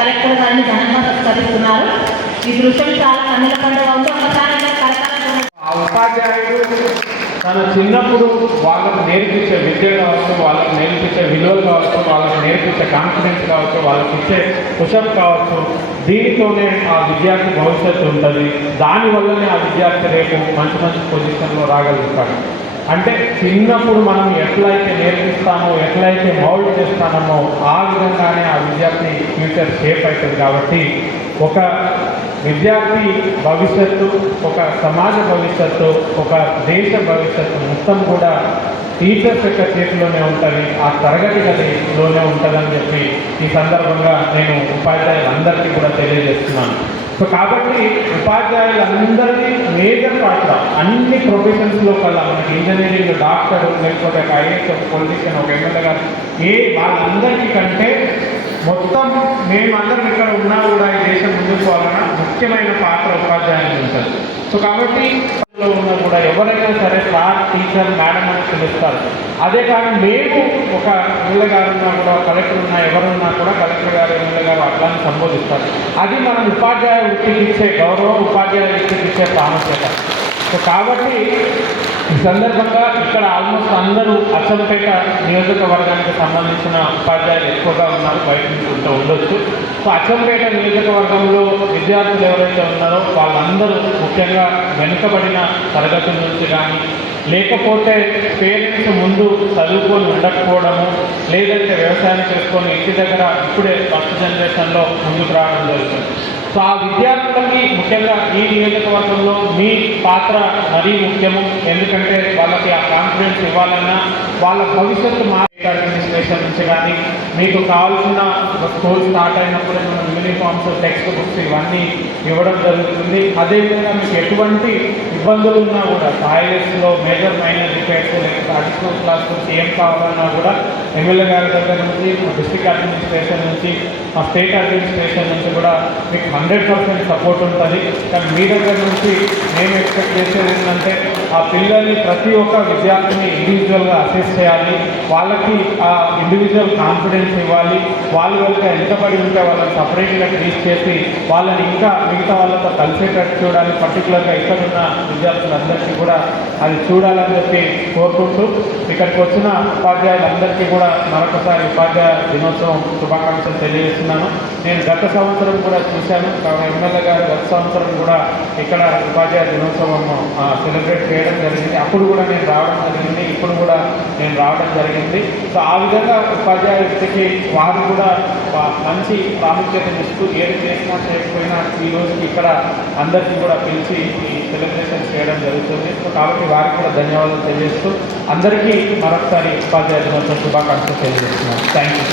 Collector గారిని ఘనంగా సత్కరిస్తున్నారు ఈ దృశ్యం చాలా కన్నుల పండుగ ఉంది. ఒకసారి ఆ ఉపాధ్యాయుడు తన చిన్నప్పుడు వాళ్ళకు నేర్పించే విద్య కావచ్చు వాళ్ళకు నేర్పించే విలువలు కావచ్చు వాళ్ళకు నేర్పించే కాన్ఫిడెన్స్ కావచ్చు వాళ్ళకి ఇచ్చే పుషప్ కావచ్చు దీనితోనే ఆ విద్యార్థి భవిష్యత్తు ఉంటుంది. దానివల్లనే ఆ విద్యార్థి రేపు మంచి మంచి పొజిషన్లో రాగలుగుతాడు. అంటే చిన్నప్పుడు మనం ఎట్లయితే నేర్పిస్తామో ఎట్లయితే మౌల్డ్ చేస్తామో ఆ విధంగానే ఆ విద్యార్థి ఫ్యూచర్ షేప్ అవుతుంది కాబట్టి ఒక విద్యార్థి భవిష్యత్తు ఒక సమాజ భవిష్యత్తు ఒక దేశ భవిష్యత్తు మొత్తం కూడా టీచర్స్ యొక్క చేతిలోనే ఉంటుంది ఆ తరగతి గదిలోనే ఉంటుందని చెప్పి ఈ సందర్భంగా నేను ఉపాధ్యాయులందరికీ కూడా తెలియజేస్తున్నాను. సో కాబట్టి ఉపాధ్యాయులందరికీ మేజర్ పాత్ర అన్ని ప్రొఫెషన్స్లో కల్లా మనకి ఇంజనీరింగ్ డాక్టర్ లేకపోతే ఒక ఐఏఎస్ ఒక పొలిటీషియన్ ఒక ఎమ్మెల్యే గారు ఏ వాళ్ళందరికీ కంటే మొత్తం మేమందరం ఇక్కడ ఉన్నా కూడా ఈ దేశం ముందుకు పోవాలన్నా ముఖ్యమైన పాత్ర ఉపాధ్యాయులు ఉంటుంది సో కాబట్టి ఉన్న కూడా ఎవరైనా సార్ టీచర్ మేడం అని పిలుస్తారు. అదే కానీ మేము ఒక ఎమ్మెల్యే గారు ఉన్నా కూడా కలెక్టర్ ఉన్నా ఎవరున్నా కూడా కలెక్టర్ గారు ఎమ్మెల్యే గారు అట్లానే సంబోధిస్తారు. అది మనం ఉపాధ్యాయ వృత్తికి ఇచ్చే గౌరవం ఉపాధ్యాయ వృత్తికి ఇచ్చే ప్రాముఖ్యత. సో కాబట్టి ఈ సందర్భంగా ఇక్కడ ఆల్మోస్ట్ అందరూ అచ్చంపేట నియోజకవర్గానికి సంబంధించిన ఉపాధ్యాయులు ఎక్కువగా ఉన్నారు బయట నుంచి ఉండొచ్చు. సో అచ్చంపేట నియోజకవర్గంలో విద్యార్థులు ఎవరైతే ఉన్నారో వాళ్ళందరూ ముఖ్యంగా వెనుకబడిన తరగతి నుంచి కానీ లేకపోతే పేరెంట్స్ ముందు చదువుకొని ఉండకపోవడము లేదంటే వ్యవసాయం చేసుకొని ఇంటి దగ్గర ఇప్పుడే ఫస్ట్ జనరేషన్లో ముందుకు రావడం జరుగుతుంది. సో ఆ విద్యార్థులకి ముఖ్యంగా ఈ నియోజకవర్గంలో మీ పాత్ర మరీ ముఖ్యము. ఎందుకంటే వాళ్ళకి ఆ కాన్ఫిడెన్స్ ఇవ్వాలన్నా వాళ్ళ భవిష్యత్తు మా అడ్మినిస్ట్రేషన్ నుంచి కానీ మీకు కావాల్సిన స్కూల్ స్టార్ట్ అయినప్పుడు మనం యూనిఫామ్స్ టెక్స్ట్ బుక్స్ ఇవన్నీ ఇవ్వడం జరుగుతుంది. అదేవిధంగా మీకు ఎటువంటి ఇబ్బందులు ఉన్నా కూడా టాయిలెట్స్లో మేజర్ మైనర్ రిపేర్స్ లేకపోతే అడిషనల్ క్లాస్ ఏం కావాలన్నా కూడా ఎమ్మెల్యే గారి దగ్గర నుంచి మా డిస్ట్రిక్ట్ అడ్మినిస్ట్రేషన్ నుంచి మా స్టేట్ అడ్మినిస్ట్రేషన్ నుంచి కూడా మీకు హండ్రెడ్ పర్సెంట్ సపోర్ట్ ఉంటుంది. కానీ మీ దగ్గర నుంచి మేము ఎక్స్పెక్ట్ చేసేది ఏంటంటే ఆ పిల్లల్ని ప్రతి ఒక్క విద్యార్థిని ఇండివిజువల్గా అసెస్ చేయాలి. వాళ్ళకి ఆ ఇండివిజువల్ కాన్ఫిడెన్స్ ఇవ్వాలి. వాళ్ళు కనుక ఎంత పడి ఉంటే వాళ్ళని సపరేట్గా ట్రీట్ చేసి వాళ్ళని ఇంకా మిగతా వాళ్ళతో కలిసేటట్టు చూడాలి. పర్టికులర్గా ఇక్కడ ఉన్న విద్యార్థులందరికీ కూడా అది చూడాలని చెప్పి కోరుకుంటూ ఇక్కడికి వచ్చిన ఉపాధ్యాయులందరికీ కూడా మరొకసారి ఉపాధ్యాయ దినోత్సవం శుభాకాంక్షలు తెలియజేస్తున్నాను. నేను గత సంవత్సరం కూడా చూశాను. కావున ఎమ్మెల్యే గారు గత సంవత్సరం కూడా ఇక్కడ ఉపాధ్యాయ దినోత్సవం సెలబ్రేట్ చేయడం జరిగింది. అప్పుడు కూడా నేను రావడం జరిగింది. ఇప్పుడు కూడా నేను రావడం జరిగింది. సో ఆ విధంగా ఉపాధ్యాయ వృత్తికి వారు కూడా మంచి ప్రాముఖ్యతను ఇస్తూ ఏది చేసినా చేయకపోయినా ఈ రోజుకి ఇక్కడ అందరికీ కూడా పిలిచి ఈ సెలబ్రేషన్ చేయడం జరుగుతుంది. సో కాబట్టి వారికి కూడా ధన్యవాదాలు తెలియజేస్తూ అందరికీ మరొకసారి ఉపాధ్యాయ దినోత్సవ శుభాకాంక్షలు తెలియజేస్తున్నాను. Thank you